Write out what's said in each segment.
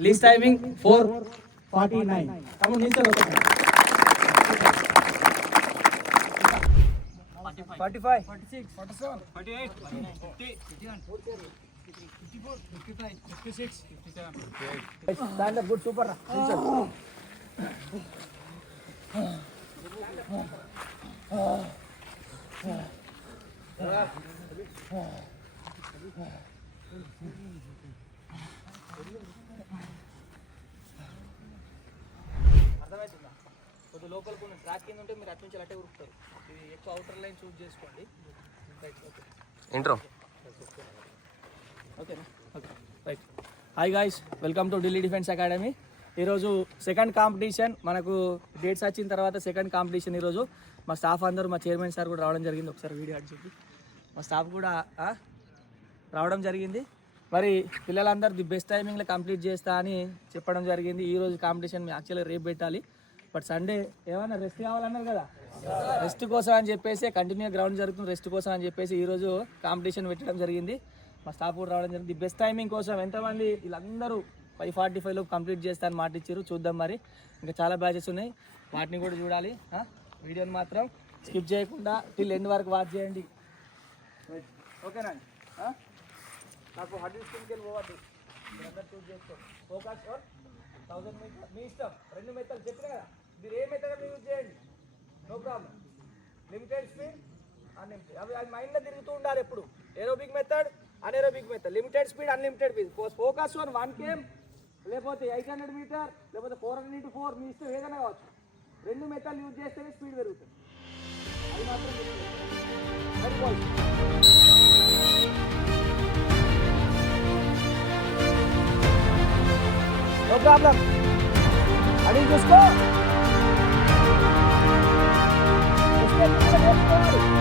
Least timing four forty nine తమ్ముడు నిల్చొని ఒకటి. Forty five stand up good super రా నిల్చో. అర్థమవుతుందా కొద్ది లోపల కొన్ని ట్రాక్ కింద ఉంటే మీరు అటు నుంచి అట్టే ఉరుకుతారు. ఇది ఎక్కువ అవుటర్ లైన్ చూస్ చేసుకోండి. ఇంట్రో ఓకేనా okay right hi guys welcome to Delhi defence academy ఈరోజు సెకండ్ కాంపిటీషన్ మనకు డేట్స్ వచ్చిన తర్వాత సెకండ్ కాంపిటీషన్ ఈరోజు. మా స్టాఫ్ అందరూ మా చైర్మన్ సార్ కూడా రావడం జరిగింది. ఒకసారి వీడియో అడి చెప్పి మా స్టాఫ్ కూడా రావడం జరిగింది. మరి పిల్లలందరూ ది బెస్ట్ టైమింగ్లో కంప్లీట్ చేస్తా అని చెప్పడం జరిగింది. ఈ రోజు కాంపిటీషన్ మేము యాక్చువల్గా రేపు పెట్టాలి. బట్ సండే ఏమన్నా రెస్ట్ కావాలన్నారు కదా? రెస్ట్ కోసం అని చెప్పేసి కంటిన్యూ గ్రౌండ్ జరుగుతుంది రెస్ట్ కోసం అని చెప్పేసి ఈరోజు కాంపిటీషన్ పెట్టడం జరిగింది. మా స్టాఫ్ కూడా రావడం జరిగింది. బెస్ట్ టైమింగ్ కోసం ఎంతమంది వీళ్ళందరూ ఫైవ్ ఫార్టీ ఫైవ్లో కంప్లీట్ చేస్తారని మాట ఇచ్చారు. చూద్దాం మరి. ఇంకా చాలా బ్యాచెస్ ఉన్నాయి. వాటిని కూడా చూడాలి. వీడియోని మాత్రం స్కిప్ చేయకుండా టిల్ ఎండ్ వరకు వాచ్ చేయండి. ఓకేనా నాకు హండ్రెడ్ స్కిన్కి పోవద్దు. చూస్ చేసుకో. ఫోకస్ థౌసండ్ మీటర్ మీ ఇష్టం. రెండు మెత్తలు చెప్పిన కదా? మీరు ఏ మెత్తగా యూజ్ చేయండి. No problem limited speed unlimited అవి అది మైండ్లో తిరుగుతూ ఉండాలి ఎప్పుడు. Aerobic method anaerobic method limited speed unlimited speed focus on one K M లేకపోతే ఎయిట్ హండ్రెడ్ మీటర్ లేకపోతే ఫోర్ హండ్రెడ్ ఇంటూ ఫోర్ మీ ఇష్టం ఏదైనా కావచ్చు. రెండు మెథడ్లు యూజ్ చేస్తేనే స్పీడ్ పెరుగుతుంది. అది మాత్రం వెరీ పాజిటివ్ నో ప్రాబ్లం అడిగి చూసుకో. Escape కూడా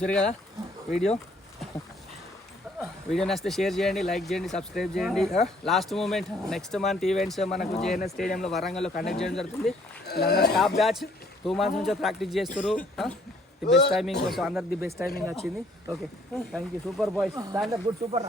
చూసారు కదా వీడియో? వీడియో నచ్చితే షేర్ చేయండి లైక్ చేయండి సబ్స్క్రైబ్ చేయండి. Last moment next month events మనకు జేఎన్ఎస్ స్టేడియంలో వరంగల్లో కండక్ట్ చేయడం జరుగుతుంది. వీళ్ళందరూ టాప్ బ్యాచ్ టూ మంత్స్ నుంచి ప్రాక్టీస్ చేస్తారు ది బెస్ట్ టైమింగ్ కోసం అందరు ది బెస్ట్ టైమింగ్ వచ్చింది. Okay thank you super boys దాంట్లో good super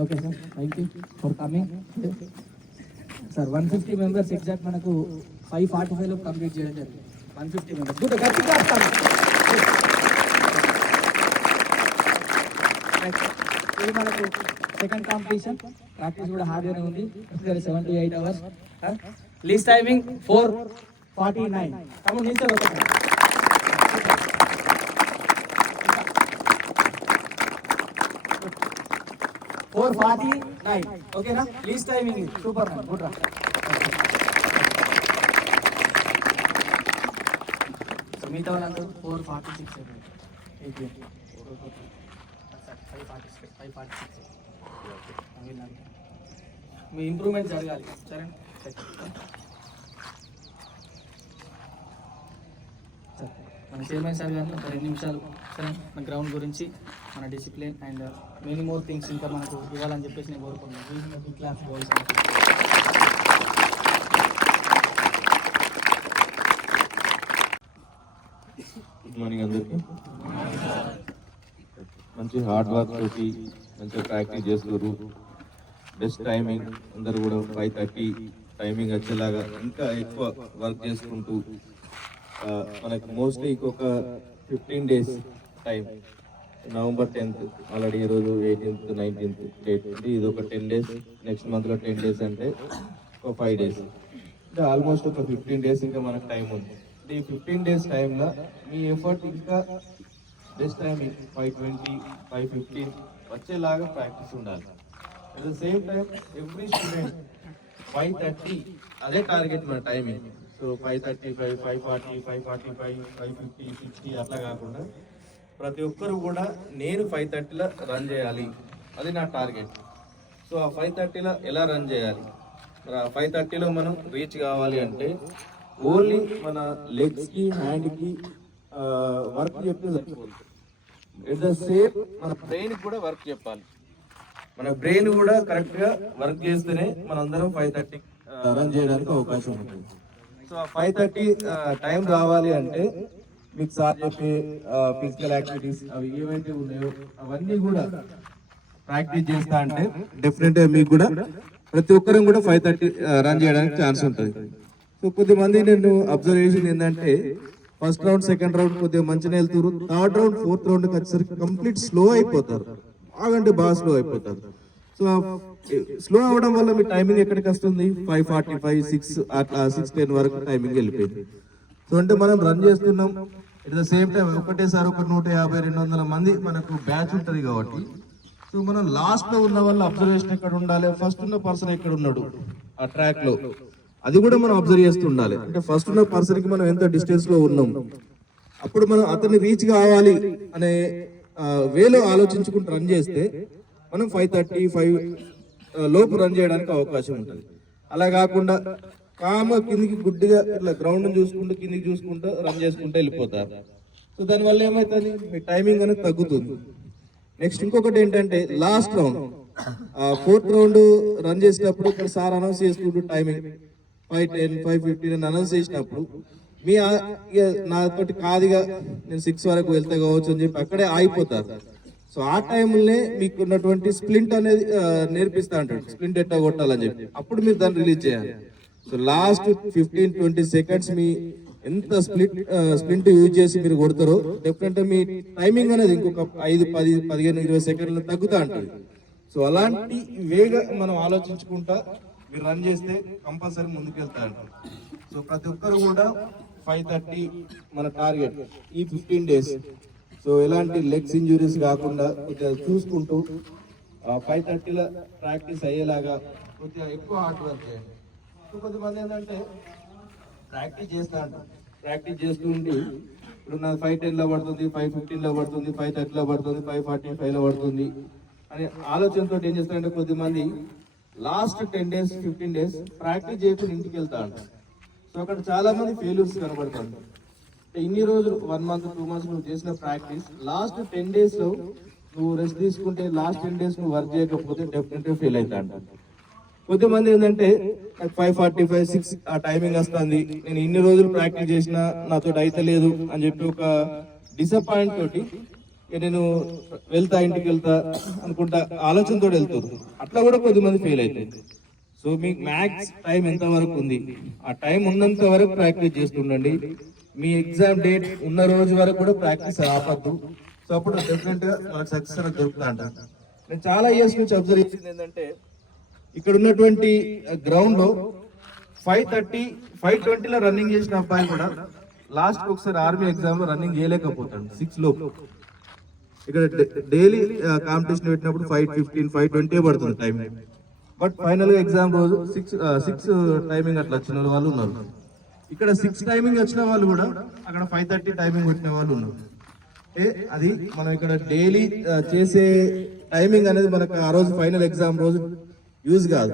okay sir thank you for coming sir one fifty members exact మనకు ఫైవ్ ఫార్టీ ఫైవ్లో complete చేయడం. జరిగింది వన్ ఫిఫ్టీ మెంబర్స్ గుడ్ గట్టిగా ఇది మనకు సెకండ్ కాంపిటీషన్ ప్రాక్టీస్ కూడా హార్డ్గానే ఉంది. Seven to eight hours least timing four forty nine తమ్ముడు నిల్చోరు ఫోర్ ఫార్టీ నైన్ ఓకేనా least timing super man good రా మిగతా వాళ్ళందరూ four forty six eight five forty six five forty six మీ ఇంప్రూవ్మెంట్ జరగాలి. సరే. మన చైర్మన్ సార్ గారు ఒక రెండు నిమిషాలు సరే మన గ్రౌండ్ గురించి మన discipline and many more things ఇంకా మనకు ఇవ్వాలని చెప్పేసి నేను కోరుకుంటున్నాను. క్లాస్ బాయ్స్ గుడ్ మార్నింగ్ అందరికీ. మంచి హార్డ్ వర్క్ తోటి మంచిగా ప్రాక్టీస్ చేస్తున్నారు బెస్ట్ టైమింగ్ అందరు కూడా ఫైవ్ థర్టీ టైమింగ్ వచ్చేలాగా ఇంకా ఎక్కువ వర్క్ చేసుకుంటూ మనకు మనకి మోస్ట్లీ ఇంకొక fifteen days time November tenth already ఈరోజు ఎయిటీన్త్ నైన్టీన్త్ డేట్ ఉంది ఇది ఒక టెన్ డేస్ నెక్స్ట్ మంత్లో టెన్ డేస్ అంటే ఒక ఫైవ్ డేస్ అంటే ఆల్మోస్ట్ ఒక ఫిఫ్టీన్ డేస్ ఇంకా మనకు టైం ఉంది. ఈ ఫిఫ్టీన్ డేస్ టైంలో మీ ఎఫర్ట్ ఇంకా best time five twenty five fifteen వచ్చేలాగా ప్రాక్టీస్ ఉండాలి. At the same time every student five thirty అదే టార్గెట్ మన timing so five thirty five five forty five forty five five fifty sixty అట్లా కాకుండా ప్రతి ఒక్కరు కూడా నేను ఫైవ్ థర్టీలో రన్ చేయాలి. అది నా టార్గెట్ సో ఆ ఫైవ్ థర్టీలో ఎలా రన్ చేయాలి? మరి ఆ ఫైవ్ థర్టీలో మనం రీచ్ కావాలి అంటే ఓన్లీ మన లెగ్స్కి హ్యాండ్కి వర్క్ చెప్తే సరిపోతుంది. ఎట్ ద సేమ్ మన బ్రెయిన్ కూడా వర్క్ చెప్పాలి. మన బ్రెయిన్ కూడా కరెక్ట్గా వర్క్ చేస్తేనే మనందరం ఫైవ్ థర్టీ రన్ చేయడానికి అవకాశం ఉంటుంది. సో ఆ ఫైవ్ థర్టీ టైం రావాలి అంటే మీకు సార్ చెప్పే ఫిజికల్ యాక్టివిటీస్ అవి ఏవైతే ఉన్నాయో అవన్నీ కూడా ప్రాక్టీస్ చేస్తా అంటే డెఫినెట్ మీకు కూడా ప్రతి ఒక్కరం కూడా ఫైవ్ థర్టీ రన్ చేయడానికి ఛాన్స్ ఉంటుంది. సో కొద్దిమంది నేను అబ్జర్వ్ చేసింది ఏంటంటే ఫస్ట్ రౌండ్ సెకండ్ రౌండ్ కొద్దిగా మంచిగా వెళ్తారు థర్డ్ రౌండ్ ఫోర్త్ రౌండ్ వచ్చేసరికి కంప్లీట్ స్లో అయిపోతారు. బాగంటే బాగా స్లో అయిపోతారు. సో స్లో అవడం వల్ల మీ టైమింగ్ ఎక్కడికి వస్తుంది? ఫైవ్ ఫార్టీ ఫైవ్ సిక్స్ అట్లా సిక్స్ టెన్ వరకు టైమింగ్ వెళ్ళిపోయింది. సో అంటే మనం రన్ చేస్తున్నాం. ఎట్ ద సేమ్ టైం ఒకటేసారి ఒక నూట యాభై రెండు వందల మంది మనకు బ్యాచ్ ఉంటుంది కాబట్టి. సో మనం లాస్ట్లో ఉన్న వాళ్ళ అబ్జర్వేషన్ ఎక్కడ ఉండాలి? ఫస్ట్ ఉన్న పర్సన్ ఎక్కడ ఉన్నాడు? ఆ ట్రాక్లో. అది కూడా మనం అబ్జర్వ్ చేస్తూ ఉండాలి. అంటే ఫస్ట్ ఉన్న పర్సన్కి మనం ఎంత డిస్టెన్స్లో ఉన్నాం? అప్పుడు మనం అతన్ని రీచ్ కావాలి అనే వేలో ఆలోచించుకుంటూ రన్ చేస్తే మనం ఫైవ్ థర్టీ ఫైవ్ లోపు రన్ చేయడానికి అవకాశం ఉంటుంది. అలా కాకుండా కామ కిందికి గుడ్డిగా ఇట్లా గ్రౌండ్ చూసుకుంటూ కిందికి చూసుకుంటూ రన్ చేసుకుంటూ వెళ్ళిపోతారు. సో దానివల్ల ఏమవుతుంది మీ టైమింగ్ అనేది తగ్గుతుంది. నెక్స్ట్ ఇంకొకటి ఏంటంటే last round fourth round run చేసేటప్పుడు ఇక్కడ సార్ అనౌన్స్ చేసుకుంటూ timing five ten five fifteen అని అనౌన్స్ చేసినప్పుడు మీ ఆ- ఇక నాతోటి కాదుగా నేను సిక్స్ వరకు వెళ్తే కావచ్చు అని చెప్పి అక్కడే ఆగిపోతారు. సో ఆ టైంలోనే మీకు ఉన్నటువంటి స్ప్లింట్ అనేది నేర్పిస్తా అంటాడు. స్ప్లింట్ ఎట్టా కొట్టాలని చెప్పి. అప్పుడు మీరు దాన్ని రిలీజ్ చేయాలి. So last fifteen twenty seconds మీ ఎంత స్ప్లిట్ స్ప్లింట్ యూజ్ చేసి మీరు కొడతారో డెఫినెట్ మీ టైమింగ్ అనేది ఇంకొక ఐదు పది పదిహేను ఇరవై సెకండ్లు తగ్గుతా అంటుంది సో అలాంటి వేగా మనం ఆలోచించుకుంటా మీరు రన్ చేస్తే కంపల్సరీ ముందుకెళ్తా సో ప్రతి ఒక్కరు కూడా ఫైవ్ థర్టీ మన టార్గెట్ ఈ ఫిఫ్టీన్ డేస్ సో ఎలాంటి లెగ్స్ ఇంజురీస్ కాకుండా కొద్దిగా చూసుకుంటూ ఫైవ్ థర్టీలో ప్రాక్టీస్ అయ్యేలాగా కొద్దిగా ఎక్కువ హార్డ్ వర్క్ చేయండి. సో కొంతమంది ఏంటంటే ప్రాక్టీస్ చేస్తా అంటారు ప్రాక్టీస్ చేస్తూ ఉండి ఇప్పుడు నా ఫైవ్ టెన్లో పడుతుంది ఫైవ్ ఫిఫ్టీన్లో పడుతుంది ఫైవ్ థర్టీలో పడుతుంది ఫైవ్ ఫార్టీ ఫైవ్లో పడుతుంది. అనే ఆలోచనతో ఏం చేస్తారంటే కొద్దిమంది last ten days fifteen days practice చేయకుండా ఇంటికి వెళ్తా అంటారు సో అక్కడ చాలా మంది ఫెయిల్యూర్స్ కనబడతాడు ఇన్ని రోజులు వన్ మంత్ టూ మంత్స్ నువ్వు చేసిన ప్రాక్టీస్ లాస్ట్ టెన్ డేస్లో నువ్వు రెస్ట్ తీసుకుంటే లాస్ట్ టెన్ డేస్ నువ్వు వర్క్ చేయకపోతే డెఫినెట్గా ఫెయిల్ అవుతాడు కొద్దిమంది ఏంటంటే ఫైవ్ ఫార్టీ ఫైవ్ సిక్స్ ఆ టైమింగ్ వస్తుంది. నేను ఇన్ని రోజులు ప్రాక్టీస్ చేసినా నాతో అయితే లేదు అని చెప్పి ఒక డిసప్పాయింట్ తోటి నేను వెళ్తా ఇంటికి వెళ్తా అనుకుంటా ఆలోచనతో వెళ్తారు అట్లా కూడా కొద్దిమంది ఫెయిల్ అవుతాయి సో మీకు మ్యాక్స్ టైం ఎంత వరకు ఉంది? ఆ టైం ఉన్నంత వరకు ప్రాక్టీస్ చేస్తుండండి. మీ ఎగ్జామ్ డేట్ ఉన్న రోజు వరకు కూడా ప్రాక్టీస్ ఆపద్దు. సో అప్పుడు డెఫినెట్గా మనకు సక్సెస్ అనేది దొరుకుతా అంట నేను చాలా ఇయర్స్ నుంచి అబ్జర్వ్ చేసింది ఏంటంటే ఇక్కడ ఉన్నటువంటి గ్రౌండ్లో ఫైవ్ థర్టీ ఫైవ్ ట్వంటీలో రన్నింగ్ చేసిన అబ్బాయి కూడా లాస్ట్ ఒకసారి ఆర్మీ ఎగ్జామ్లో రన్నింగ్ చేయలేకపోతాడు. సిక్స్లో ఇక్కడ డైలీ కాంపిటీషన్ uh, పెట్టినప్పుడు ఫైవ్ ఫిఫ్టీన్ ఫైవ్ ట్వంటీ పడుతుంది టైం బట్ ఫైనల్ ఎగ్జామ్ రోజు సిక్స్ సిక్స్ టైమింగ్ అట్లా వచ్చిన వాళ్ళు ఉన్నారు. ఇక్కడ సిక్స్ టైమింగ్ వచ్చిన వాళ్ళు కూడా అక్కడ ఫైవ్ థర్టీ టైమింగ్ వచ్చిన వాళ్ళు ఉన్నారు. అంటే అది మనం ఇక్కడ డైలీ uh, చేసే టైమింగ్ అనేది మనకు ఆ రోజు ఫైనల్ ఎగ్జామ్ రోజు యూజ్ కాదు.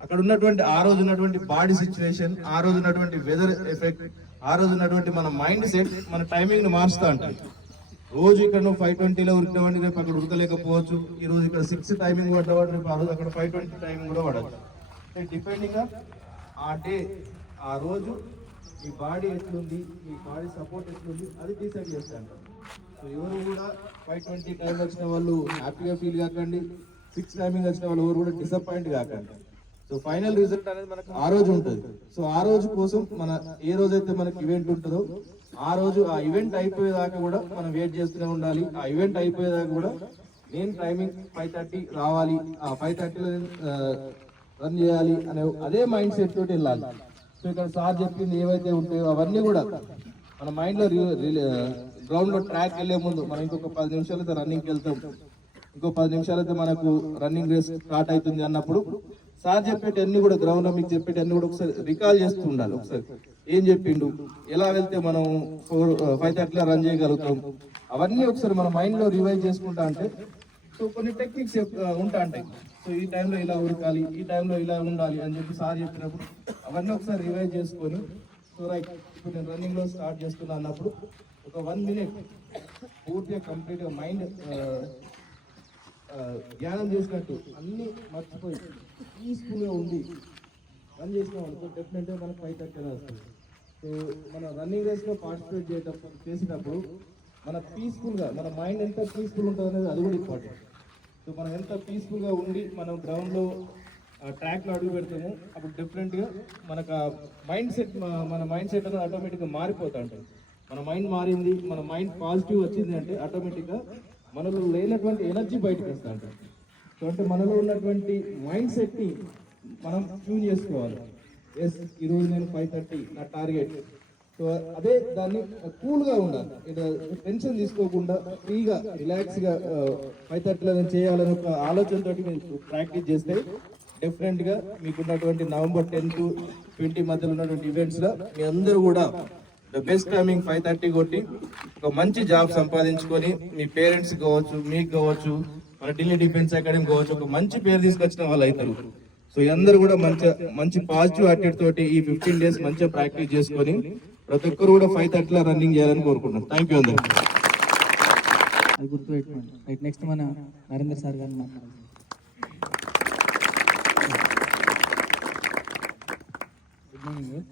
అక్కడ ఉన్నటువంటి ఆ రోజు ఉన్నటువంటి బాడీ సిచ్యువేషన్ ఆ రోజు ఉన్నటువంటి వెదర్ ఎఫెక్ట్ ఆ రోజు ఉన్నటువంటి మన మైండ్ సెట్ మన టైమింగ్ను మారుస్తూ ఉంటాయి. రోజు ఇక్కడ నువ్వు ఫైవ్ ట్వంటీలో ఉరికినవాడిని రేపు అక్కడ ఉరకలేకపోవచ్చు. ఈ రోజు ఇక్కడ సిక్స్ టైమింగ్ పడ్డవాడు రేపు ఆ రోజు అక్కడ ఫైవ్ ట్వంటీ టైమింగ్ కూడా పడచ్చు. డిపెండింగ్ ఆ డే ఆ రోజు మీ బాడీ ఎట్లుంది మీ బాడీ సపోర్ట్ ఎట్లుంది అది డిసైడ్ చేస్తాను సో ఎవరు కూడా ఫైవ్ ట్వంటీ టైం వచ్చిన వాళ్ళు హ్యాపీగా ఫీల్ కాకండి. సిక్స్ టైమింగ్ వచ్చిన వాళ్ళు ఎవరు కూడా డిసప్పాయింట్ కాకండి. సో ఫైనల్ రిజల్ట్ అనేది మనకు ఆ రోజు ఉంటుంది. సో ఆ రోజు కోసం మన ఏ రోజైతే మనకి ఈవెంట్ ఉంటుందో ఆ రోజు ఆ ఈవెంట్ అయిపోయేదాకా కూడా మనం వెయిట్ చేస్తూనే ఉండాలి. ఆ ఈవెంట్ అయిపోయేదాకా కూడా నేను టైమింగ్ ఫైవ్ థర్టీ రావాలి. ఆ ఫైవ్ థర్టీలో రన్ చేయాలి అనే అదే మైండ్ సెట్ తోటి వెళ్ళాలి. సో ఇక్కడ సార్ చెప్పింది ఏవైతే ఉంటాయో అవన్నీ కూడా మన మైండ్లో గ్రౌండ్లో ట్రాక్ వెళ్ళే ముందు మనం ఇంకొక పది నిమిషాలైతే రన్నింగ్కి వెళ్తాం. ఇంకో పది నిమిషాలైతే మనకు రన్నింగ్ రేస్ స్టార్ట్ అవుతుంది అన్నప్పుడు సార్ చెప్పేటన్ని కూడా గ్రౌండ్లో మీకు చెప్పేటన్ని కూడా ఒకసారి రికాల్ చేస్తూ ఉండాలి ఒకసారి. ఏం చెప్పిండు? ఎలా వెళ్తే మనం ఫోర్ ఫైవ్ థర్టీలో రన్ చేయగలుగుతాం? అవన్నీ ఒకసారి మన మైండ్లో రివైజ్ చేసుకుంటా అంటే సో కొన్ని టెక్నిక్స్ ఉంటా ఉంటాయి. సో ఈ టైంలో ఇలా ఉరకాలి ఈ టైంలో ఇలా ఉండాలి అని చెప్పి సార్ చెప్పినప్పుడు అవన్నీ ఒకసారి రివైజ్ చేసుకొని సో రైట్ ఇప్పుడు నేను రన్నింగ్లో స్టార్ట్ చేస్తున్నా అన్నప్పుడు ఒక వన్ మినిట్ పూర్తిగా కంప్లీట్గా మైండ్ ధ్యానం చేసినట్టు అన్నీ మర్చిపోయి పీస్ఫుల్గా ఉంది ఉండి రన్ చేసిన అనుకో డెఫినెట్గా మనకు ఫైవ్ థర్టీ వస్తుంది. సో మన రన్నింగ్ రేస్లో పార్టిసిపేట్ చేసేటప్పుడు చేసినప్పుడు మన పీస్ఫుల్గా మన మైండ్ ఎంత పీస్ఫుల్ ఉంటుంది అనేది అది కూడా ఇంపార్టెంట్ సో మనం ఎంత పీస్ఫుల్గా ఉండి మనం గ్రౌండ్లో ట్రాక్లో అడుగు పెడతాము అప్పుడు డిఫరెంట్గా మనకు మనకు మైండ్ సెట్ మన మైండ్ సెట్ అనేది ఆటోమేటిక్గా మారిపోతా ఉంటుంది. మన మైండ్ మారింది మన మైండ్ పాజిటివ్ వచ్చింది అంటే ఆటోమేటిక్గా మనలో లేనటువంటి ఎనర్జీ బయటకు వస్తూ ఉంటుంది. సో అంటే మనలో ఉన్నటువంటి మైండ్ సెట్ని మనం ట్యూన్ చేసుకోవాలి. ఎస్ ఈరోజు నేను ఫైవ్ థర్టీ నా టార్గెట్ సో అదే దాన్ని కూల్గా ఉండాలి. ఇక టెన్షన్ తీసుకోకుండా ఫ్రీగా రిలాక్స్గా ఫైవ్ థర్టీలో నేను చేయాలని ఒక ఆలోచనతో నేను ప్రాక్టీస్ చేస్తే డిఫరెంట్గా మీకున్నటువంటి నవంబర్ టెన్త్ ట్వంటీ మధ్యలో ఉన్నటువంటి ఈవెంట్స్లో మీ అందరూ కూడా the best timing five thirty కొట్టి ఒక మంచి జాబ్ సంపాదించుకొని మీ పేరెంట్స్ కావచ్చు మీకు కావచ్చు మన ఢిల్లీ డిఫెన్స్ అకాడమీ కావచ్చు ఒక మంచి పేరు తీసుకొచ్చిన వాళ్ళు అవుతారు సో అందరూ కూడా మంచి మంచి పాజిటివ్ యాటిట్యూడ్ తోటి ఈ ఫిఫ్టీన్ డేస్ మంచిగా ప్రాక్టీస్ చేసుకొని ప్రతి ఒక్కరు కూడా ఫైవ్ థర్టీలో రన్నింగ్ చేయాలని కోరుకుంటున్నాను. థ్యాంక్ యూ అందరూ అది గుర్తుపెట్టుకోండి. రైట్ నెక్స్ట్ మన నరేంద్ర సార్ గారిని మాట్లాడాలి good morning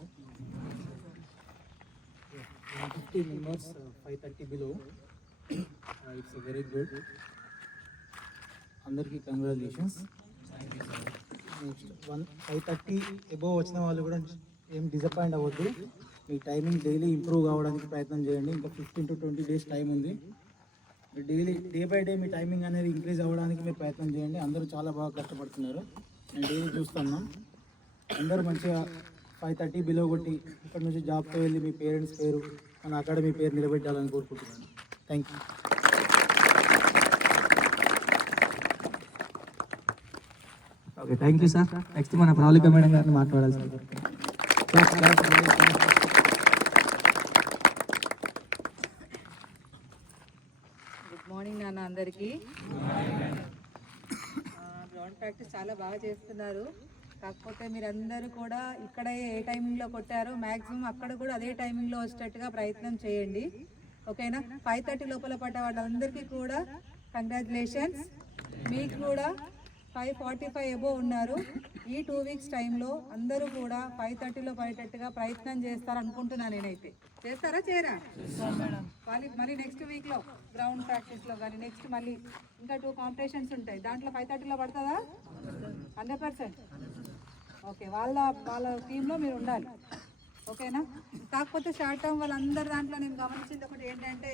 fifty members five thirty below it's very good అందరికీ congratulations one five thirty above వచ్చిన వాళ్ళు కూడా ఏం డిసప్పాయింట్ అవ్వద్దు. మీ టైమింగ్ డైలీ ఇంప్రూవ్ కావడానికి ప్రయత్నం చేయండి. ఇంకా fifteen to twenty days time ఉంది. డైలీ డే బై డే మీ టైమింగ్ అనేది ఇంక్రీజ్ అవ్వడానికి మీరు ప్రయత్నం చేయండి. అందరూ చాలా బాగా కష్టపడుతున్నారు. నేను డైలీ చూస్తున్నాం. అందరూ మంచిగా ఫైవ్ థర్టీ బిలో కొట్టి ఇక్కడ నుంచి జాబ్తో వెళ్ళి మీ పేరెంట్స్ పేరు మన అకాడమీ పేరు నిలబెట్టాలని కోరుకుంటున్నాను. Thank you okay thank you sir next మన ప్రవళిక మేడం గారిని మాట్లాడాల్సి గుడ్ మార్నింగ్ నాన్న అందరికీ. గ్రౌండ్ ప్రాక్టీస్ చాలా బాగా చేస్తున్నారు. కాకపోతే మీరందరూ కూడా ఇక్కడ ఏ టైమింగ్లో కొట్టారో మ్యాక్సిమం అక్కడ కూడా అదే టైమింగ్లో వచ్చేటట్టుగా ప్రయత్నం చేయండి. ఓకేనా? ఫైవ్ థర్టీ లోపల పడ్డ వాళ్ళందరికీ కూడా కంగ్రాచులేషన్స్ మీకు కూడా ఫైవ్ ఫార్టీ ఫైవ్ ఎబో ఉన్నారు. ఈ టూ వీక్స్ టైంలో అందరూ కూడా ఫైవ్ థర్టీలో పడేటట్టుగా ప్రయత్నం చేస్తారు అనుకుంటున్నాను నేనైతే. చేస్తారా చేయరా? మళ్ళీ మళ్ళీ నెక్స్ట్ వీక్లో గ్రౌండ్ ప్రాక్టీస్లో కానీ నెక్స్ట్ మళ్ళీ ఇంకా టూ కాంపిటీషన్స్ ఉంటాయి. దాంట్లో ఫైవ్ థర్టీలో పడుతుందా? Hundred percent. ఓకే వాళ్ళ వాళ్ళ టీంలో మీరు ఉండాలి. ఓకేనా? కాకపోతే షార్ట్ టర్మ్ వాళ్ళందరి దాంట్లో నేను గమనించింది ఒకటి ఏంటంటే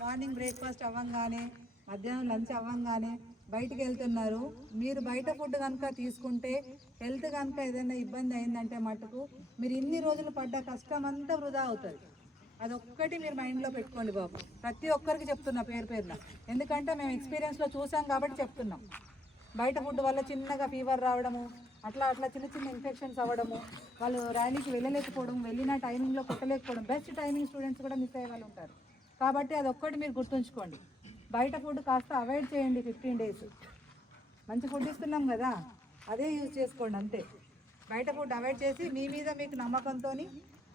మార్నింగ్ బ్రేక్ఫాస్ట్ అవ్వంగానే మధ్యాహ్నం లంచ్ అవ్వంగానే బయటికి వెళ్తున్నారు. మీరు బయట ఫుడ్ కనుక తీసుకుంటే హెల్త్ కనుక ఏదైనా ఇబ్బంది అయిందంటే మటుకు మీరు ఇన్ని రోజులు పడ్డ కష్టం అంతా వృధా అవుతుంది. అదొక్కటి మీరు మైండ్లో పెట్టుకోండి బాబు. ప్రతి ఒక్కరికి చెప్తున్నా పేరు పేరున. ఎందుకంటే మేము ఎక్స్పీరియన్స్లో చూసాం కాబట్టి చెప్తున్నాం. బయట ఫుడ్ వల్ల చిన్నగా ఫీవర్ రావడము అట్లా అట్లా చిన్న చిన్న ఇన్ఫెక్షన్స్ అవ్వడము వాళ్ళు ర్యాలీకి వెళ్ళలేకపోవడం వెళ్ళిన టైమింగ్లో కొట్టలేకపోవడం బెస్ట్ టైమింగ్ స్టూడెంట్స్ కూడా మిస్ అయ్యే వాళ్ళు ఉంటారు. కాబట్టి అది ఒక్కటి మీరు గుర్తుంచుకోండి. బయట ఫుడ్ కాస్త అవాయిడ్ చేయండి ఫిఫ్టీన్ డేస్. మంచి ఫుడ్ ఇస్తున్నాం కదా అదే యూజ్ చేసుకోండి అంతే. బయట ఫుడ్ అవాయిడ్ చేసి మీ మీద మీకు నమ్మకంతో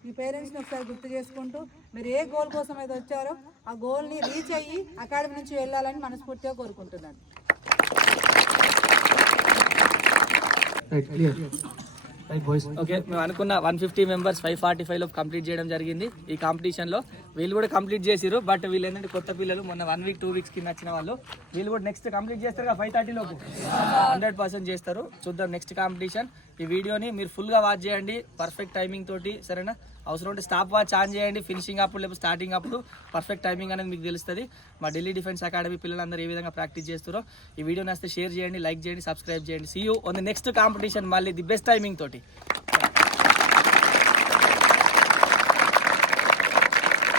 మీ పేరెంట్స్ని ఒకసారి గుర్తు చేసుకుంటూ మీరు ఏ గోల్ కోసం అయితే వచ్చారో ఆ గోల్ని రీచ్ అయ్యి అకాడమీ నుంచి వెళ్ళాలని మనస్ఫూర్తిగా కోరుకుంటున్నాను. ఓకే మేము అనుకున్న one fifty members five forty ఫైవ్లో కంప్లీట్ చేయడం జరిగింది. ఈ కాంపిటీషన్లో వీళ్ళు కూడా కంప్లీట్ చేసిరు బట్ వీళ్ళు ఏంటంటే కొత్త పిల్లలు మొన్న వన్ వీక్ టూ వీక్స్ కింద వచ్చిన వాళ్ళు. వీళ్ళు కూడా నెక్స్ట్ కంప్లీట్ చేస్తారు కదా ఫైవ్ థర్టీ లోపు. హండ్రెడ్ పర్సెంట్ చేస్తారు. చూద్దాం నెక్స్ట్ కాంపిటీషన్ ఈ వీడియోని మీరు ఫుల్గా వాచ్ చేయండి పర్ఫెక్ట్ టైమింగ్ తోటి సరేనా? అవసరం ఉంటే స్టాప్ వాచ్ ఆన్ చేయండి. ఫినిషింగ్ అప్పుడు లేకపోతే స్టార్టింగ్ అప్పుడు పర్ఫెక్ట్ టైమింగ్ అనేది మీకు తెలుస్తుంది. మా ఢిల్లీ డిఫెన్స్ అకాడమీ పిల్లలందరూ ఏ విధంగా ప్రాక్టీస్ చేస్తారో ఈ వీడియో నచ్చితే షేర్ చేయండి లైక్ చేయండి సబ్స్క్రైబ్ చేయండి. See you on the next competition మళ్ళీ ది బెస్ట్ టైమింగ్ తోటి.